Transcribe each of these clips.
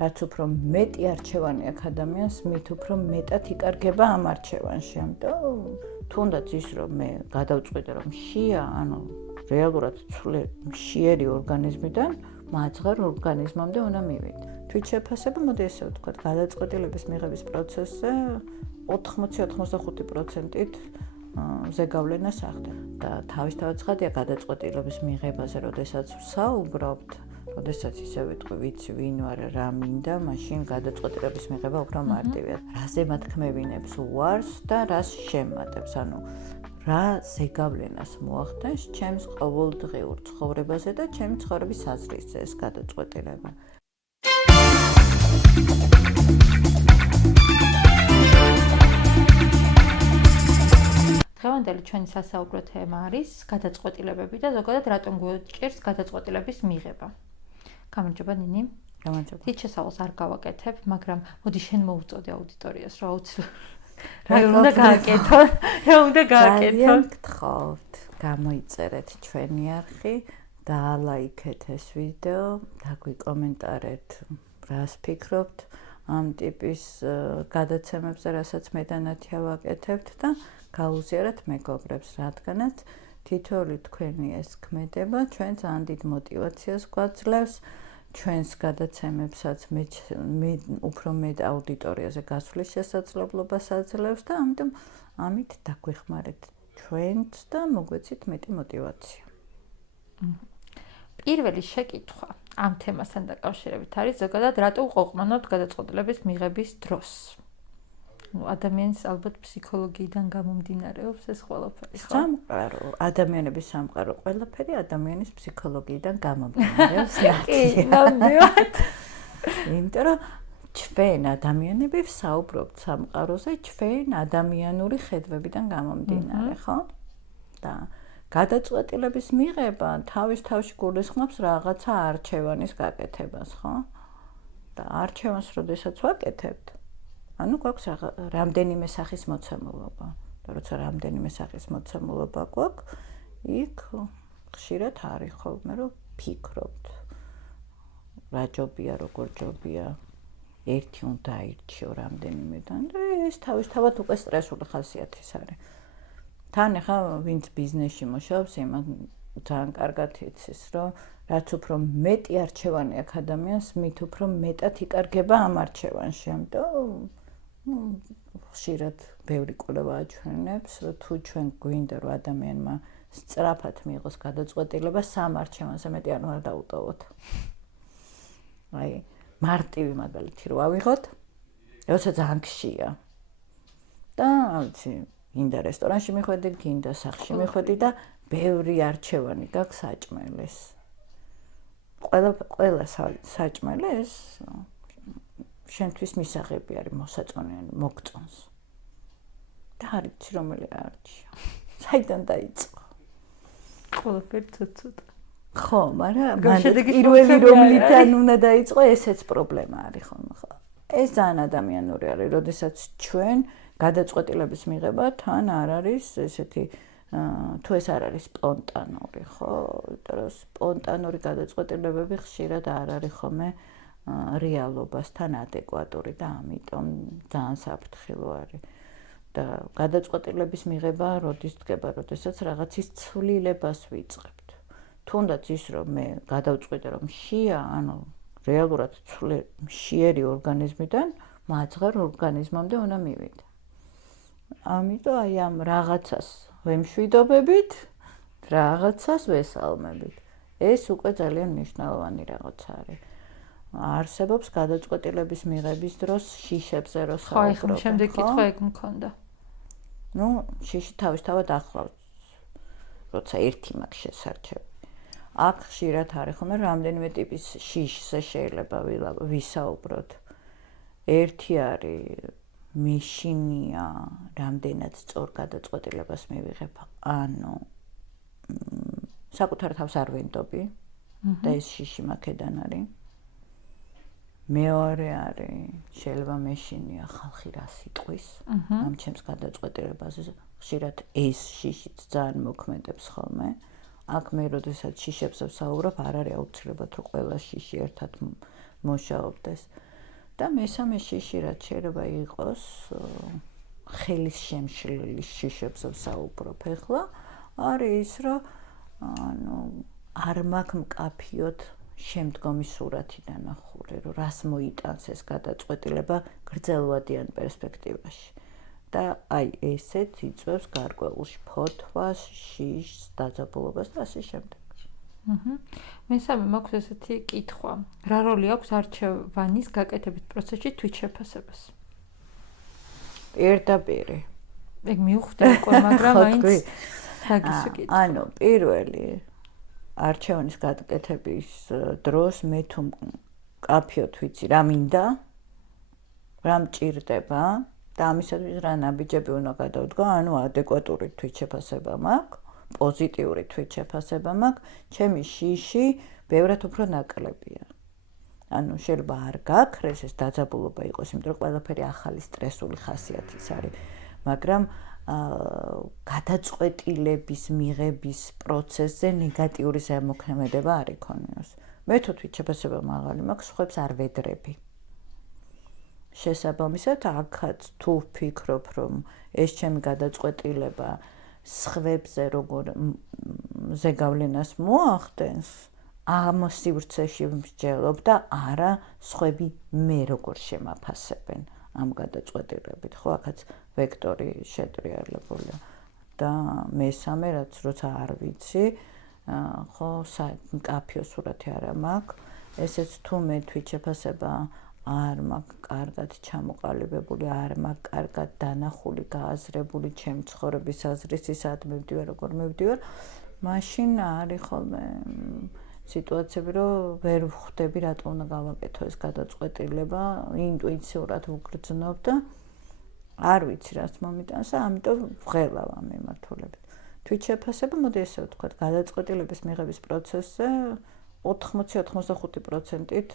რაც უფრო მეტი არჩევანი აქვს ადამიანს, მით უფრო მეტად იკარგება ამ არჩევანში. ამიტომ თუნდაც ის რომ მე გადავწყვიტე რომ შია, ანუ რეალურად მშიერი ორგანიზმიდან მაძღარ ორგანიზმამდე უნდა მივიდე. თვით შეფასება, მოდი ესე ვთქვათ, გადაწყვეტილების მიღების პროცესზე 80-85%-ით ზეგავლენას ახდენს. და თავისთავად ცხადია გადაწყვეტილების მიღებაზე, როდესაც ვსაუბრობთ, როდესაც ისე ვიტყვი, ვიცი ვინ ვარ, რა მინდა, მაშინ გადაწყვეტილების მიღება უფრო მარტივია. რაზე მათქმევინებს უარს და რას შემატებს, ანუ რა ზეგავლენას მოახდენს ჩემს ყოველდღიურ ცხოვრებაზე და ჩემი ცხოვრების საზრისზე ეს გადაწყვეტილება. დღევანდელი ჩვენი სასაუბრო თემა არის გადაწყვეტილებები და ზოგადად რატომ გვჭირს გადაწყვეტილების მიღება. გამარჯობა ნინი. გამარჯობა. თვით შესავალს არ გავაკეთებ, მაგრამ მოდი შენ მოუწოდე აუდიტორიას, რა აუცილებლად. რა უნდა გააკეთო? რა უნდა გააკეთო? ძალიან გთხოვთ, გამოიწერეთ ჩვენი არხი, დაალაიქეთ ეს ვიდეო, დაგვიკომენტარეთ, რას ფიქრობთ ამ ტიპის გადაცემებზე, რასაც მე და ნათია ვაკეთებთ და გაუზიარეთ მეგობრებს, რადგანაც თითოეული თქვენი ეს ქმედება ჩვენ ძალიან დიდ მოტივაციას გვაძლევს, ჩვენს გადაცემებსაც მე უფრო მეტ აუდიტორიაზე გასვლის შესაძლებლობას აძლევს და ამიტომ ამით დაგვეხმარეთ ჩვენც და მოგვეცით მეტი მოტივაცია. პირველი შეკითხვა ამ თემასთან დაკავშირებით არის ზოგადად რატო უყოყმანობთ გადაწყვეტილების მიღების დროს? ადამიანის ალბათ ფსიქოლოგიიდან გამომდინარეობს ეს ყველაფერი, ხო? სამყარო, ადამიანების სამყარო, ყველაფერი ადამიანის ფსიქოლოგიიდან გამომდინარეობს. კი, ნამდვილად. იმიტომ რომ ჩვენ ადამიანები ვსაუბრობთ სამყაროზე ჩვენ ადამიანური ხედვებიდან გამომდინარე, ხო? და გადაწყვეტილების მიღება თავის-თავში გულისხმობს რაღაცა არჩევანის გაკეთებას, ხო? და არჩევანს როდესაც ვაკეთებთ, ანუ გვაქვს რამდენიმე სახის მოცემულობა. და როცა რამდენიმე სახის მოცემულობა გვაქვს, იქ ხშირად არის ხოლმე რომ ფიქრობთ. რა ჯობია, როგორ ჯობია, ერთი უნდა აირჩიო რამდენიმედან და ეს თავისთავად უკვე სტრესული ხასიათის არის. თან ახლა ვინც ბიზნესში მუშაობს, იმან ძალიან კარგად იცის, რომ რაც უფრო მეტი არჩევანი აქვს ადამიანს, მით უფრო მეტად იკარგება ამ არჩევანში. ამიტომ ხშირად ბევრი კვლევა აჩვენებს, რომ თუ ჩვენ გვინდა რომ ადამიანმა სწრაფად მიიღოს გადაწყვეტილება, სამ არჩევანზე მეტი არ უნდა დაუტოვოთ. აი, მარტივი მაგალითი რო ავიღოთ, როცა ძალიან გშია. და ავიცი, გინდა რესტორანში მიხვედი, გინდა სახლში მიხვედი და ბევრი არჩევანი გაქვს საჭმელის. ყველა საჭმელეს შენთვის მისაღები არის მოსაწონიანი, მოგწონს. და არ იცი რომელი არჩიო. საიდან დაიწყო? ყველაფერი ცოტა. ხო, მაგრამ პირველი რომლიდან უნდა დაიწყო, ესეც პრობლემა არის ხოლმე, ხო? ეს ძალიან ადამიანური არის, როდესაც ჩვენ გადაწყვეტილების მიღება თან არ არის ესეთი თუ ეს არ არის სპონტანური, ხო? იმიტომ რომ სპონტანური გადაწყვეტილებები ხშირად არ არის ხოლმე რეალობასთან ადეკვატური და ამიტომ ძალიან საფრთხილო არის. და გადაწყვეტილების მიღება როდის დგება, როდესაც რაღაცის ცვლილებას ვიწყებთ. თუნდაც ის რომ მე გადავწყვიტე რომ შია, ანუ რეალურად მშიერი ორგანიზმიდან მაძღარ ორგანიზმამდე უნდა მივიდე. ამიტომ აი ამ რაღაცას ვემშვიდობებით, რაღაცას ვესალმებით. ეს უკვე ძალიან მნიშვნელოვანი რაღაცა არის. არსებობს გადაწყვეტილების მიღების დროს შიშებზე რო საუბრობთ. ხო, შემდეგ კითხვა ეგ მქონდა. ნუ შიში თავისთავად ახლავს, როცა ერთი მაქვს შესარჩევი. აქ ხშირად არის ხოლმე რამდენიმე ტიპის შიშზე შეიძლება ვისაუბროთ. ერთი არის მეშინია, რამდენად სწორ გადაწყვეტილებას მივიღებ, ანუ საკუთარ თავს არ ვენდობი და ეს შიში მაქედან არის. მეორე არის შეიძლება მეშინია ხალხი რას იტყვის ამ ჩემს გადაწყვეტილებაზე, ხშირად ეს შიშიც ძალიან მოქმედებს ხოლმე. აქ მე როდესაც შიშებზე ვსაუბრობ, არ არის აუცილებლად რომ ყველა შიში ერთად მუშაობდეს. და მესამე შიში რაც შეიძლება იყოს ხელის შემშლელი შიშებზე ვსაუბრობ ახლა არის ის რომ არ მაქვს მკაფიოდ შემდგომი სურათი დანახული რომ რას მოიტანს ეს გადაწყვეტილება გრძელვადიან პერსპექტივაში და აი ესეც იწვევს გარკვეულ ფოთვას, შიშს, დაძაბულობას და ასე შემდეგ. მესამე მაქვს ესეთი კითხვა. რა როლი აქვს არჩევანის გაკეთების პროცესში თვითშეფასებას? პირდაპირ. ეგ მივხვდი უკვე, მაგრამ მაინც დაგისვიკეთ. ანუ პირველი არჩევანის გაკეთების დროს მე თუ მკაფიოდ ვიცი რა მინდა, რა მჭირდება და ამისათვის რა ნაბიჯები უნდა გადავდგა, ანუ ადეკვატური თვითშეფასება მაქვს. პოზიტიური თვითშეფასება მაქვს, ჩემი შიში ბევრად უფრო ნაკლებია. ანუ შეიძლება არ გაქრეს ეს დაძაბულობა იყოს, იმიტომ რომ ყველაფერი ახალი სტრესული ხასიათის არის, მაგრამ გადაწყვეტილების მიღების პროცესზე ნეგატიური ზემოქმედება არ იქონიოს. მე თუ თვითშეფასება მაღალი მაქვს, სხვებს არ ვედრები. შესაბამისად, აქაც თუ ვფიქრობ, რომ ეს ჩემი გადაწყვეტილება სხვებზე როგორ ზეგავლენას მოახდენს, ამ სივრცეში ვმსჯელობ და არა სხვები მე როგორ შემაფასებენ ამ გადაწყვეტილებით. ხო, აქაც ვექტორი შეტრიალებულია და მესამე რაც როცა არ ვიცი, ხო, მკაფიო სურათი არა მაქვს, ესეც თუ მე თვითშეფასება არ მაქვს კარგად ჩამოყალიბებული, არ მაქვს კარგად დანახული, გააზრებული ჩემი ცხოვრების აზრისი, სად მივდივარ, როგორ მივდივარ, მაშინ არის ხოლმე სიტუაციები, რომ ვერ ვხვდები, რატომ უნდა გავაკეთო ეს გადაწყვეტილება, ინტუიციურად ვგრძნობ და არ ვიცი რას მომიტანს და ამიტომ ვღელავ ამ მიმართულებით. თვითშეფასება, მოდი ესე ვთქვათ, გადაწყვეტილების მიღების პროცესზე 80-85%-ით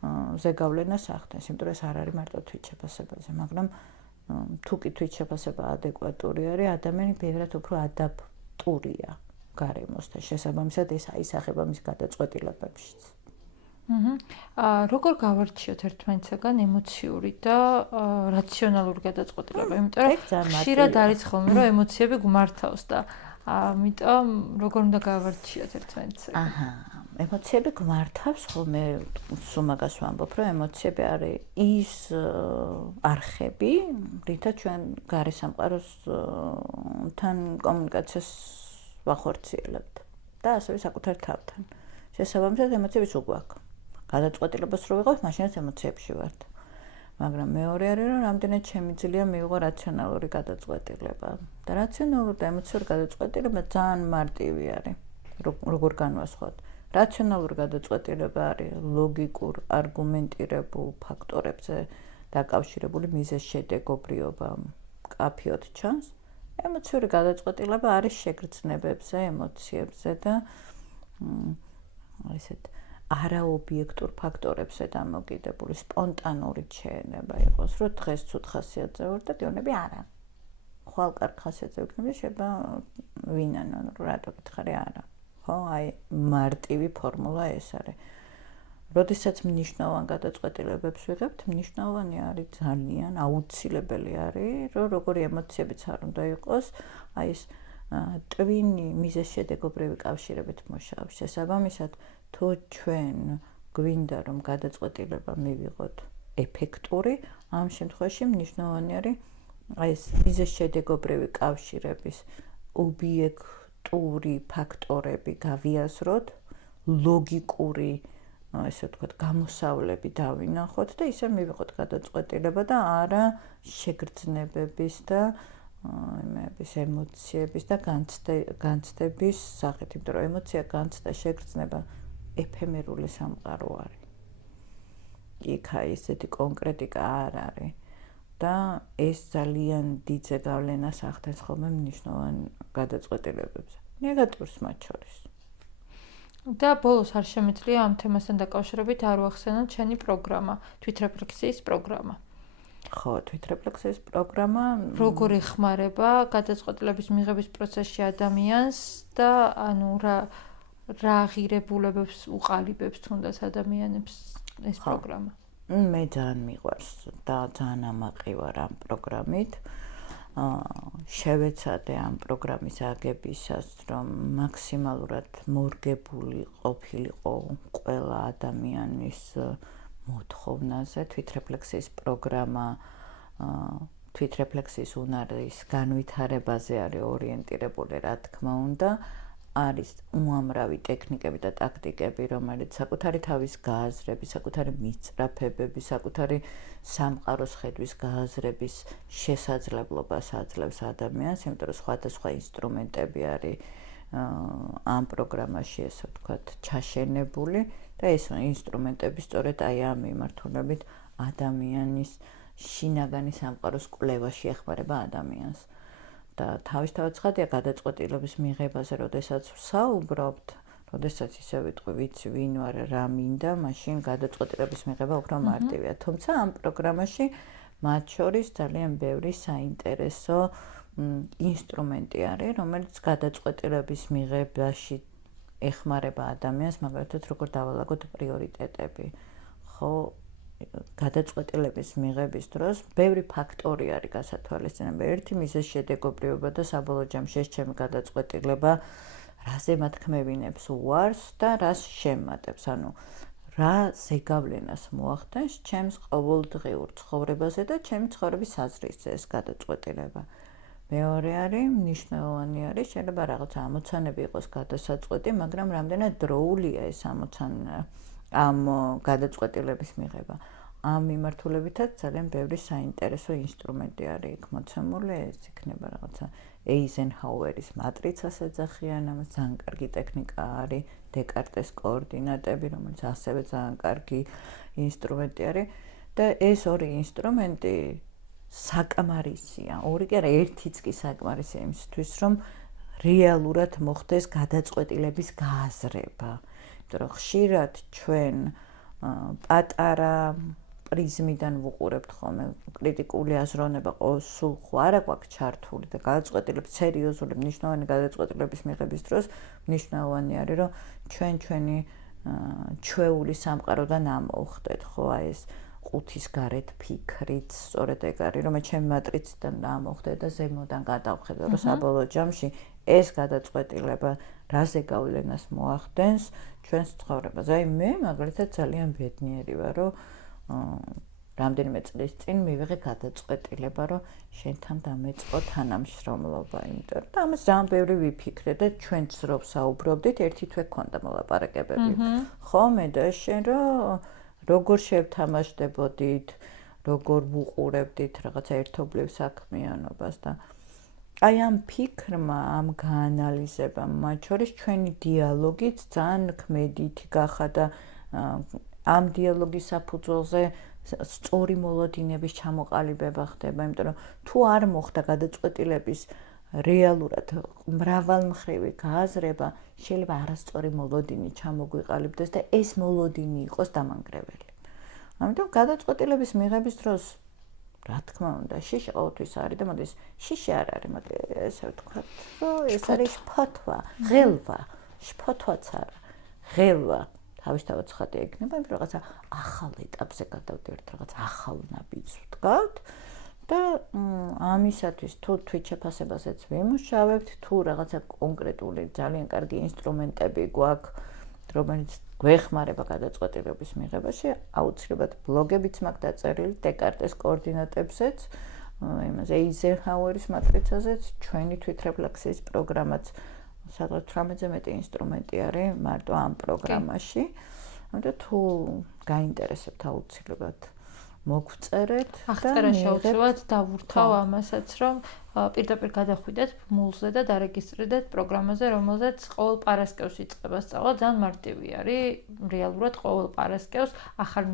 ზეგავლენას ახდენს, იმიტომ რომ ეს არ არის მარტო თვითშეფასებაზე, მაგრამ თუ კი თვითშეფასება ადეკვატური არის, ადამიანი ბევრად უფრო ადაპტურია გარემოს და შესაბამისად ეს აისახება მის გადაწყვეტილებებშიც. როგორ გავარჩიოთ ერთმანეთსაგან ემოციური და რაციონალური გადაწყვეტილება? იმიტომ რომ ხშირად არის ხოლმე რომ ემოციები გმართავს და ამიტომ როგორ უნდა გავარჩიოთ ერთმანეთსაგან? ემოციები გმართავს ხოლმე, სულ მაგას ვამბობ, რომ ემოციები არის ის არხები, რითაც ჩვენ გარე სამყაროსთან კომუნიკაციას ვახორციელებთ და ასევე საკუთარ თავთან. შესაბამისად, ემოციების უგვაქვს. გადაწყვეტილებას რო ვიღავ, მაშინაც ემოციებში ვართ. მაგრამ მეორე არის, რომ რამდენად შემიძლია მივიღო რაციონალური გადაწყვეტილება. და რაციონალური და ემოციური გადაწყვეტილება ძალიან მარტივი არის. როგორ განვასხვათ? რაციონალური გადაწყვეტილება არის ლოგიკურ, არგუმენტირებულ ფაქტორებზე დაკავშირებული მიზეზ-შედეგობრიობა მკაფიოდ ჩანს. ემოციური გადაწყვეტილება არის შეგრძნებებზე, ემოციებზე და ესეთ არაობიექტურ ფაქტორებზე დამოკიდებული სპონტანური შეენება იყოს, რომ დღეს ცუდ ხასიათზე ვარ და დიონები არა. ხვალ კარგ ხასიათზე ვიქნები, შეიძლება ვინან, რატო გითხარი არა. ხო, აი მარტივი ფორმულა ეს არის. როდესაც მნიშვნელოვან გადაწყვეტილებებს ვიღებთ, მნიშვნელოვანი არის ძალიან აუცილებელი არის, რომ როგორი ემოციებიც არ უნდა იყოს, აი ეს ტვინი მიზეზ-შედეგობრივი კავშირებით მუშაობს. შესაბამისად, თუ ჩვენ გვინდა რომ გადაწყვეტილება მივიღოთ ეფექტური, ამ შემთხვევაში მნიშვნელოვანი არის აი ეს მიზეზ-შედეგობრივი კავშირების ობიექტური ფაქტორები გავიაზროთ, ლოგიკური ესე ვთქვათ, გამოსავლები დავინახოთ და ისე მივიღოთ გადაწყვეტილება და არა შეგრძნებების და იმების ემოციების და განცდების სახით, იმიტომ რომ ემოცია, განცდა, შეგრძნება ეფემერული სამყარო არის. იქ ესეთი კონკრეტიკა არ არის და ეს ძალიან დიდ ზეგავლენას ახდენს ხოლმე მნიშვნელოვან გადაწყვეტილებებზე. ნეგატიურს მათ შორის. და ბოლოს არ შემიძლია ამ თემასთან დაკავშირებით არ ვახსენოთ ჩვენი პროგრამა, თვითრეფლექსიის პროგრამა. ხო, თვითრეფლექსიის პროგრამა როგორ ეხმარება გადაწყვეტილების მიღების პროცესში ადამიანს და ანუ რა ღირებულებებს უყალიბებს თუნდაც ადამიანებს ეს პროგრამა? მე ძალიან მიყვარს და ძალიან ამაყი ვარ ამ პროგრამით. შევეცადე ამ პროგრამის აგებისას, რომ მაქსიმალურად მორგებული ყოფილიყო ყველა ადამიანის მოთხოვნაზე. თვითრეფლექსიის პროგრამა თვითრეფლექსიის უნარის განვითარებაზე არის ორიენტირებული, რა თქმა უნდა. არის უამრავი ტექნიკები და ტაქტიკები, რომელიც საკუთარი თავის გააზრების, საკუთარი მიწრაფებების, საკუთარი სამყაროს ხედვის გააზრების შესაძლებლობას აძლევს ადამიანს, იმიტომ რომ სხვადასხვა ინსტრუმენტები არის ამ პროგრამაში, ესე ვთქვათ, ჩაშენებული და ეს ინსტრუმენტები სწორედ აი ამ მიმართულებით ადამიანის შინაგანი სამყაროს კვლევაში ეხმარება ადამიანს. და თავისთავად ცხადია გადაწყვეტილების მიღებაზე, როდესაც ვსაუბრობთ, როდესაც ისე ვიტყვი, ვიცი ვინ ვარ, რა მინდა, მაშინ გადაწყვეტილების მიღება უფრო მარტივია. თუმცა ამ პროგრამაში მათ შორის ძალიან ბევრი საინტერესო ინსტრუმენტი არის, რომელიც გადაწყვეტილების მიღებაში ეხმარება ადამიანს, მაგალითად, როგორ დავალაგოთ პრიორიტეტები. ხო, გადაწყვეტილების მიღების დროს ბევრი ფაქტორი არის გასათვალისწინებელი. ერთი მიზეზ-შედეგობრივობა და საბოლოო ჯამში ეს ჩემი გადაწყვეტილება რაზე მათქმევინებს უარს და რას შემატებს. ანუ რა ზეგავლენას მოახდენს ჩემს ყოველდღიურ ცხოვრებაზე და ჩემი ცხოვრების აზრისზე ეს გადაწყვეტილება. მეორე არის მნიშვნელოვანი არის, შეიძლება რაღაც ამოცანები იყოს გადასაწყვეტი, მაგრამ რამდენად დროულია ეს ამოცანა ამ გადაწყვეტილების მიღება. ამ მიმართულებითაც ძალიან ბევრი საინტერესო ინსტრუმენტი არის იქ მოცემული, ეს იქნება რაღაცა ეიზენჰაუერის მატრიცას ეძახიან, ამას ძალიან კარგი ტექნიკა არის, დეკარტეს კოორდინატები, რომელიც ასევე ძალიან კარგი ინსტრუმენტი არის და ეს ორი ინსტრუმენტი საკმარისია, ორი კი არა, ერთიც კი საკმარისია იმისთვის, რომ რეალურად მოხდეს გადაწყვეტილების გააზრება. იმიტომ რომ ხშირად ჩვენ პატარა პრიზმიდან ვუყურებთ ხოლმე კრიტიკული აზროვნება სულ არ აქვს ჩართული და გადაწყვეტილების სერიოზული მნიშვნელოვანი გადაწყვეტილების მიღების დროს მნიშვნელოვანი არის რომ ჩვენი ჩვეული სამყაროდან ამოვხდეთ ხო აი ეს ყუთის გარეთ ფიქრით სწორედ ეგ არის რომ ჩემი მატრიციდან ამოვხდეთ და ზემოდან გადავხედე რომ საბოლოო ჯამში ეს გადაწყვეტილება რაზე გავლენას მოახდენს ჩვენს ცხოვრებაზე. აი მე მაგალითად ძალიან ბედნიერი ვარ რომ რამდენიმე წლის წინ მივიღე გადაწყვეტილება რომ შენთან დამეწყო თანამშრომლობა, იმიტომ რომ ამას ძალიან ბევრი ვიფიქრე და ჩვენც რო ვსაუბრობდით, ერთი თვე გქონდა მოლაპარაკებები. ხო, მე და შენ როგორ შევთამაშდებოდით, როგორ ვუყურებდით რაღაცა ერთობლივ საქმიანობას და აი ამ ფიქრმა, ამ გაანალიზებამ, მათ შორის ჩვენი დიალოგიც ძალიან ქმედითი გახადა ამ დიალოგის საფუძველზე სწორი მოლოდინების ჩამოყალიბება ხდება, იმიტომ რომ თუ არ მოხდა გადაწყვეტილების რეალურად მრავალმხრივი გააზრება, შეიძლება არასწორი მოლოდინი ჩამოგვიყალიბდეს და ეს მოლოდინი იყოს დამანგრეველი. ამიტომ გადაწყვეტილების მიღების დროს რა თქმა უნდა, შიში ყოველთვის არის და მოდის შიში არ არის, მაგრამ ესე ვთქვათ, რომ ეს არის შფოთვა, ღელვა, შფოთვაც არა, ღელვა. თავისთავად ცხადი ეგნება, იმიტომ რაღაცა ახალ ეტაპზე გადავდივართ, რაღაც ახალ ნაბიჯს ვდგავთ და ამისათვის თუ თვითშეფასებასაც ვიმუშავებთ, თუ რაღაცა კონკრეტული ძალიან კარგი ინსტრუმენტები გვაქვს, რომელიც გვეხმარება გადაწყვეტილების მიღებაში, აუცილებლად ბლოგებიც მაქვს დაწერილი დეკარტეს კოორდინატებზეც, იმაზე ეიზენჰაუერის მატრიცაზეც, ჩვენი თვითრეფლექსიის პროგრამაც სადღაც 18-ზე მეტი ინსტრუმენტი არის მარტო ამ პროგრამაში. ამიტომ თუ გაინტერესებთ აუცილებლად მოგწერეთ და აღწერა შეუძლებლად დავურთავ ამასაც, რომ პირდაპირ გადახვიდეთ მულზე და დარეგისტრირდეთ პროგრამაზე, რომელზეც ყოველ პარასკევს იწყება სწავლა, ძალიან მარტივი არის. რეალურად ყოველ პარასკევს ახალი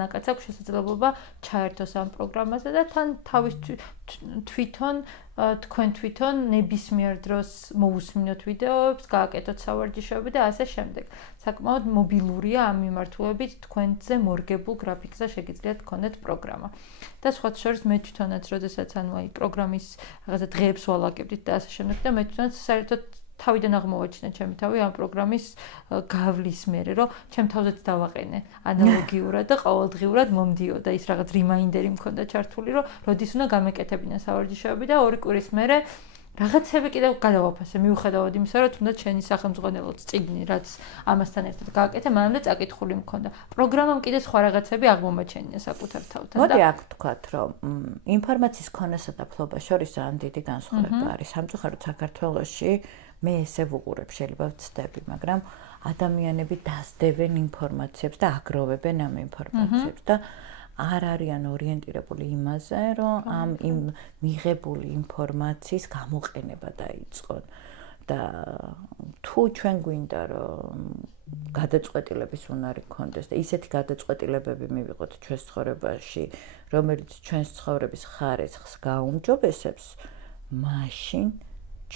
ნაკადს აქვს შესაძლებლობა ჩაერთოს ამ პროგრამაზე და თან თავის თქვენ თვითონ ნებისმიერ დროს მოусმინოთ ვიდეოებს, გააკეთოთ სავარჯიშოები და ასე შემდეგ. საკმაოდ მობილურია ამ მიმართულებით, თქვენზე მორგებულ გრაფიკზე შეგიძლიათ გქონდეთ პროგრამა. და სხვა შორის მე თვითონაც, როდესაც ანუ აი პროგრამის რაღაცა დღეებს ვალაგებდით და ასე შემდეგ და მე თვითონაც საერთოდ თავიდან აღმოვაჩინე ჩემი თავი ამ პროგრამის გავლის მერე, რომ ჩემ თავზეც დავაყენე ანალოგიურად და ყოველდღიურად მომდიოდა ის რაღაც რიმაინდერი მქონდა ჩართული, რომ როდის უნდა გამეკეთებინა სავარჯიშოები და 2 კვირის მერე რაღაცები კიდევ გადავაფასე, მიუხედავად იმისა, რომ თუნდაც შენი სახელმძღვანელოც წიგნი, რაც ამასთან ერთად გააკეთე, მანამდე წაკითხული მქონდა. პროგრამამ კიდე სხვა რაღაცები აღმომაჩენინა საკუთარ თავთან. მოდი აქ ვთქვათ, რომ ინფორმაციის ქონასა და ფლობა შორის ძალიან დიდი განსხვავება არის. სამწუხაროდ საქართველოში მე ესე ვუყურებ, შეიძლება ვცდები, მაგრამ ადამიანები დასდებენ ინფორმაციებს და აგროვებენ ამ ინფორმაციებს და არ არიან ორიენტირებული იმაზე, რომ ამ მიღებული ინფორმაციის გამოყენება დაიწყონ და თუ ჩვენ გვინდა რომ გადაწყვეტილების უნარი გქონდეს და ისეთი გადაწყვეტილებები მივიღოთ ჩვენს ცხოვრებაში, რომელიც ჩვენს ცხოვრების ხარისხს გაუმჯობესებს, მაშინ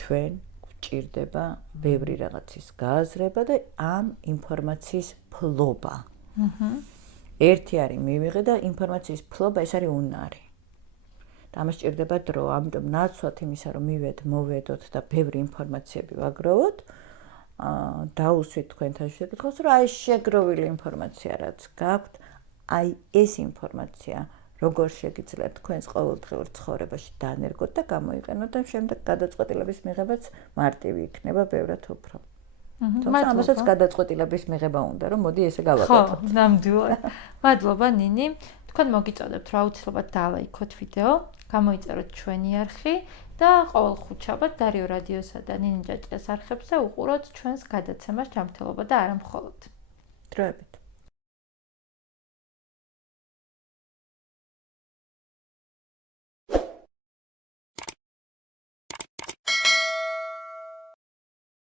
ჩვენ გვჭირდება ბევრი რაღაცის გააზრება და ამ ინფორმაციის ფლობა. ერთი არის მივიღე და ინფორმაციის ფლობა ეს არის უნარი. და ამას ჭირდება დრო, ამიტომ ნაცვლად იმისა, რომ მოვედოთ და ბევრი ინფორმაციები ვაგროვოთ, დაუსვით თქვენთან შეკითხვას, რომ აი შეგროვილი ინფორმაცია რაც გაქვთ, აი ეს ინფორმაცია როგორ შეგიძლიათ თქვენს ყოველდღიურ ცხოვრებაში დაანერგოთ და გამოიყენოთ და შემდეგ გადაწყვეტილების მიღებაც მარტივი იქნება ბევრად უფრო. თუმცა ამასაც გადაწყვეტილების მიღება უნდა, რომ მოდი ესე გავაკეთოთ. ხო, ნამდვილად. მადლობა ნინი. თქვენ მოგიწოდებთ რა უცილებლად დალაიქოთ ვიდეო, გამოიწეროთ ჩვენი არხი და ყოველ ხუთშაბათ დარიო რადიოსა და ნინი ჭაჭიას არხებზე უყუროთ ჩვენს გადაცემას ჯანმრთელობა და არა მხოლოდ. დროებით.